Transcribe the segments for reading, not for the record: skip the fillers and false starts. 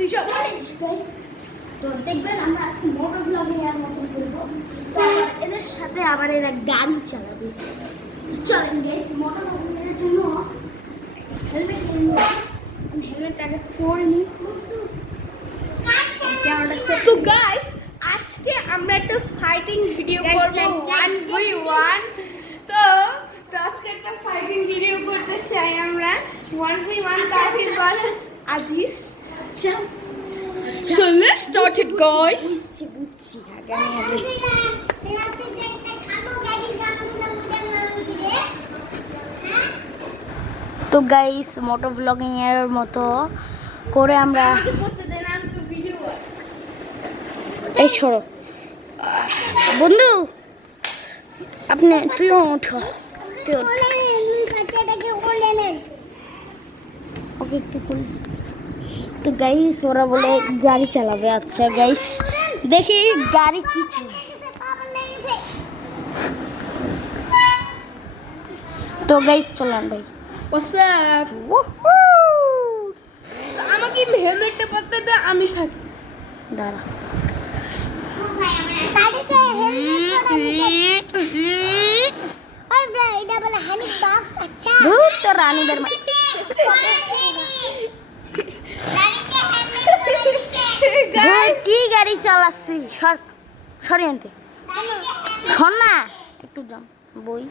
দুইজন গাইস। তো দেখবেন আমরা আজকে মোটর ব্লগিং এর মতন করবো। তো আবার এদের সাথে আবার এরা গাড়ি চালাবে। তো চলেন গাইস, মোটর ব্লগিং এর জন্য হেলমেট কিনবো। আমি হেলমেট আগে পরে নিই। তো গাইস, আজকে আমরা একটা ফাইটিং ভিডিও করব 1v1। তো আজকে একটা ফাইটিং ভিডিও করতে চাই আমরা 1v1 Tahir versus Aziz. So let's start it guys. বুঝছি আগে তো গাইস, মোটর ব্লগিং এর মতো করে আমরা এই ছোড়ো বন্ধু, আপনি তুইও ওঠো, তুই ওকে একটু খুল। তো গাইস ওরা বলে গাড়ি চালাবে। আচ্ছা গাইস, দেখি গাড়ি কি চালায়। তো গাইস চলেন ভাই। হোয়াটসঅ্যাপ আমাকে হেলমেটটা পরতে দে, আমি থাকি। দাঁড়া রানীদের কি গাড়ি চালাচ্ছি, সরি আনতে শোন না একটু যাম বই।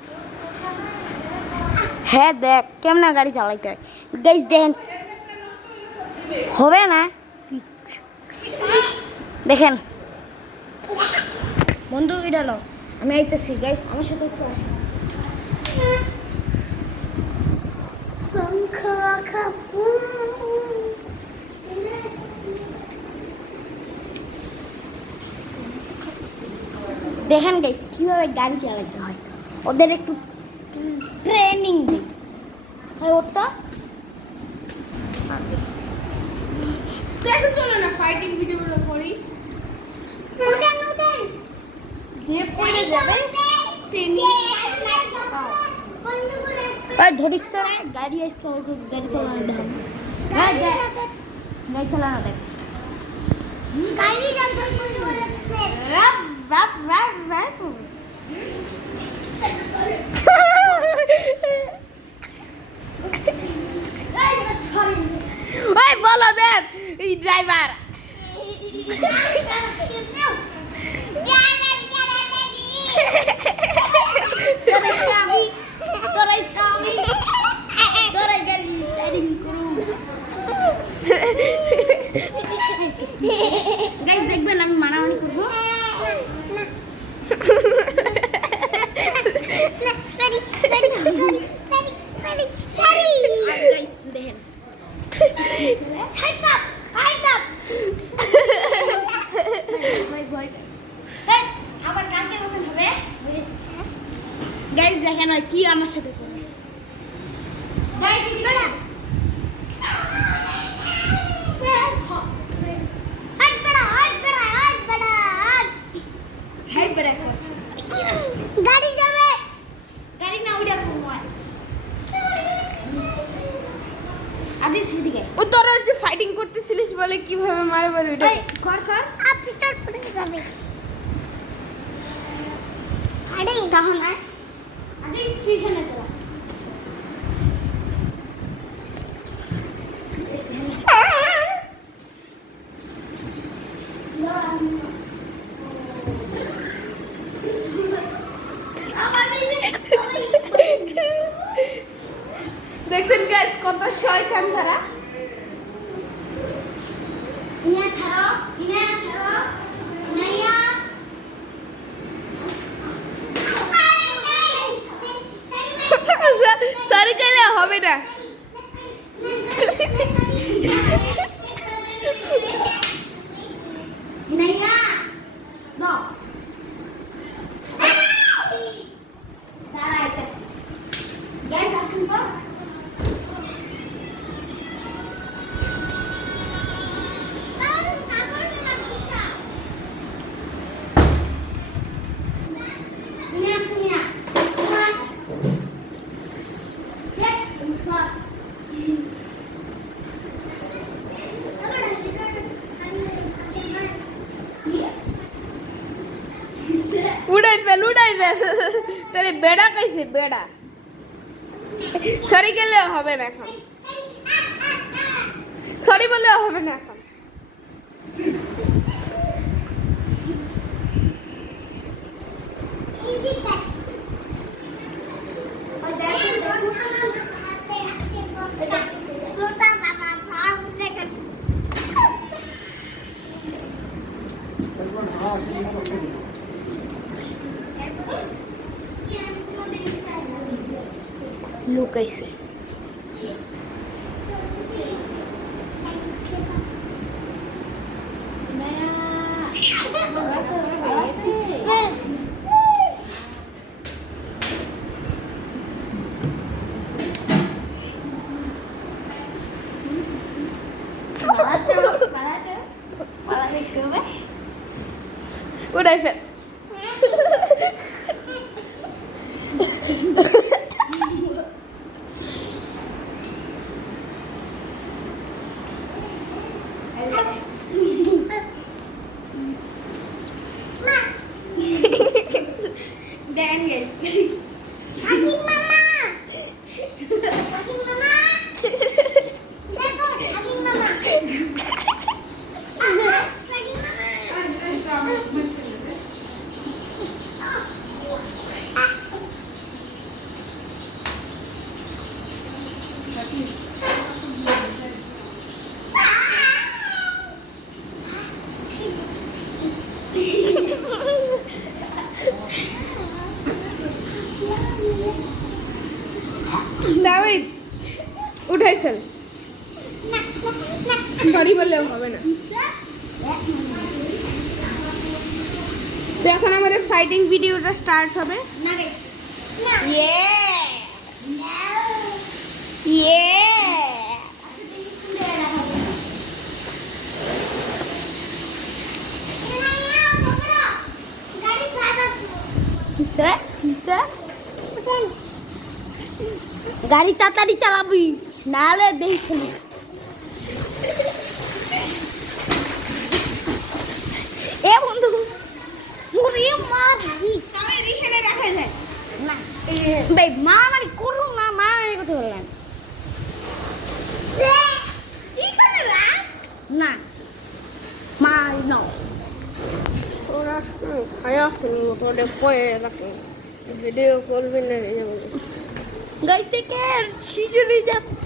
হ্যাঁ দেখ কেমন গাড়ি চালাইতে হয় গাইস, দেখেন হবে না, দেখেন বন্ধু এটা লো, আমি আইতেছি গাইস, আমার সাথে একটু আসি। দেখেন গাইস কিভাবে গাড়ি চালাতে হয়, ওদের একটু ট্রেনিং দিই। ওটা তো এখন চলো না ফাইটিং ভিডিওগুলো করি। যে পড়ে যাবে ট্রেনিং ধরিস তো, গাড়ি আসছে গাড়ি চালানো দেখ, হ্যাঁ গাড়ি চালানো দেখ। বলো দেখ এই ড্রাইভার দেখবেন আমি মারামারি করবো। আবার কালকের মতন হবে গাইস, দেখেন কি আমার সাথে করে গাইস। গাড়ি যাবে, গাড়ি না উড়া ঘুমায় আজি সেদিকে। ও তোরা যে ফাইটিং করতেছিলিস বলে কিভাবে মারে বলে ওটা কর কর, পিস্তল পড়ে যাবে। আরে তখন না আজি স্টেশনে তোরা দেখছেন গাইস কত শয়তান তারা। ইনা ছাড়ো, ইনা ছাড়ো, ইনাইয়া সরি কইলে হবে না। ইনাইয়া নো দাঁড়াই গাইস, আসুন পর উড়াই ফেল তোরে বেড়া কইছে বেড়া সরি গেলে হবে না এখন সরি বললে হবে না এখন লুকাইছে উড়াই ফেল দাবিদ উঠাই ফেল সরি বললেও হবে না তো এখন আমাদের ফাইটিং ভিডিওটা স্টার্ট হবে গাড়ি তাড়াতাড়ি চালাবি নাহলে দেখি এ বন্ধু মুড়ি মারি তবে এখানে রাখা যায় না ভাই মারামারি করুন না মারামারি করতে বললেন এখানে রাখ না মারি নাও ওরা খায়া আসেনি তোদের পয়ে রাখে ভিডিও করবেন না গাইতে কে শিশুরি যাচ্ছে